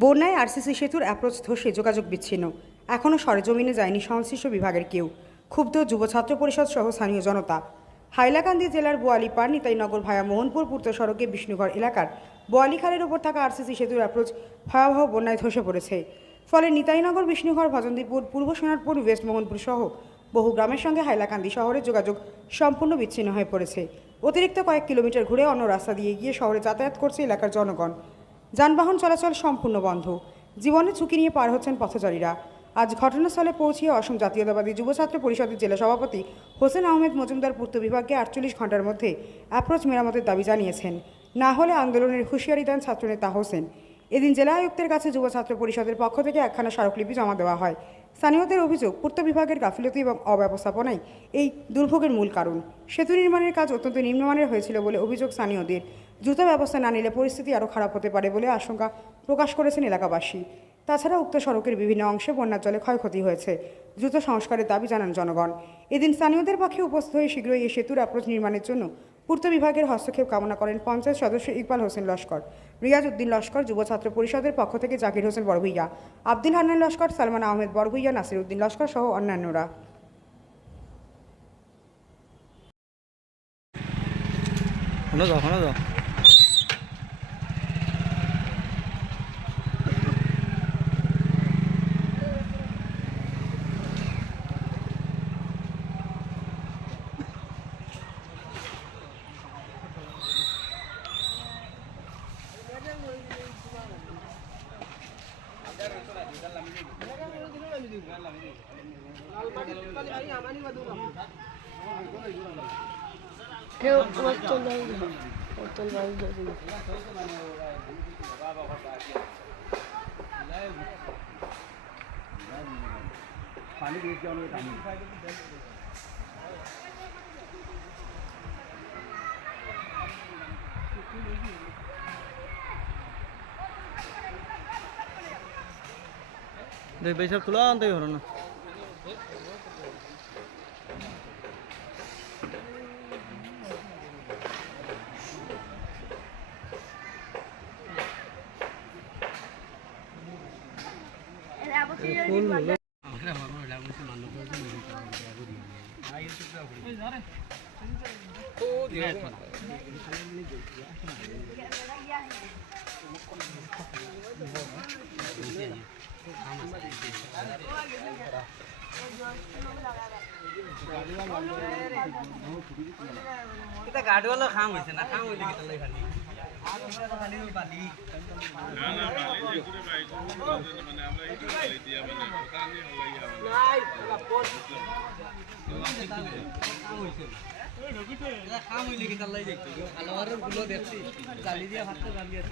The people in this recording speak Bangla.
বন্যায় আরসিসি সেতুর অ্যাপ্রোচ ধসে যোগাযোগ বিচ্ছিন্ন। এখনও সরেজমিনে যায়নি সংশ্লিষ্ট বিভাগের কেউ। ক্ষুব্ধ যুব ছাত্র পরিষদ সহ স্থানীয় জনতা। হাইলাকান্দি জেলার বোয়ালিপাড় নিতাইনগর ভায়া মোহনপুর পূর্ত সড়কে বিষ্ণুগড় এলাকার বোয়ালিখালের ওপর থাকা আরসিসি সেতুর অ্যাপ্রোচ ভয়াবহ বন্যায় ধসে পড়েছে। ফলে নিতাইনগর বিষ্ণুগড় ভজনদীপুর পূর্ব সোনারপুর ওয়েস্ট মোহনপুর সহ বহু গ্রামের সঙ্গে হাইলাকান্দি শহরের যোগাযোগ সম্পূর্ণ বিচ্ছিন্ন হয়ে পড়েছে। অতিরিক্ত কয়েক কিলোমিটার ঘুরে অন্য রাস্তা দিয়ে গিয়ে শহরে যাতায়াত করছে এলাকার জনগণ। যানবাহন চলাচল সম্পূর্ণ বন্ধ। জীবনের ঝুঁকি নিয়ে পার হচ্ছেন পথচারীরা। আজ ঘটনাস্থলে পৌঁছিয়ে অসম জাতীয়তাবাদী যুব ছাত্র পরিষদের জেলা সভাপতি হোসেন আহমেদ মজুমদার পূর্ত বিভাগকে 48 ঘন্টার মধ্যে অ্যাপ্রোচ মেরামতের দাবি জানিয়েছেন। না হলে আন্দোলনের হুঁশিয়ারি দেন ছাত্রনেতা হোসেন। এদিন জেলা আয়ুক্তের কাছে যুব ছাত্র পরিষদের পক্ষ থেকে একখানা স্মারকলিপি জমা দেওয়া হয়। স্থানীয়দের অভিযোগ, পূর্ত বিভাগের গাফিলতি এবং অব্যবস্থাপনাই এই দুর্ভোগের মূল কারণ। সেতু নির্মাণের কাজ অত্যন্ত নিম্নমানের হয়েছিল বলে অভিযোগ স্থানীয়দের। দ্রুত ব্যবস্থা না নিলে পরিস্থিতি আরও খারাপ হতে পারে বলে আশঙ্কা প্রকাশ করেছেন এলাকাবাসী। তাছাড়া উক্ত সড়কের বিভিন্ন অংশে বন্যার জলে ক্ষয়ক্ষতি হয়েছে। দ্রুত সংস্কারের দাবি জানান জনগণ। এদিন স্থানীয়দের পক্ষে উপস্থিত হয়ে শীঘ্রই এই সেতুর অ্যাপ্রোচ নির্মাণের জন্য পূর্ত বিভাগের হস্তক্ষেপ কামনা করেন পঞ্চায়েত সদস্য ইকবাল হোসেন লস্কর, রিয়াজ উদ্দিন লস্কর, যুব ছাত্র পরিষদের পক্ষ থেকে জাকির হোসেন বড়ভূইয়া, আব্দুল হান্নান লস্কর, সালমান আহমেদ বড়ভূইয়া, নাসির উদ্দিন লস্কর সহ অন্যান্যরা। पैसा तुला आणता येऊ ना গাড়িওয়ালা খাম হয়েছে না, খাম হইলে কি খালি খাম হইলে কি তাল্লাই দেখছি আলোয়ারের গুলো দেখছি চালি দিয়ে হাতে জ্বালিয়ে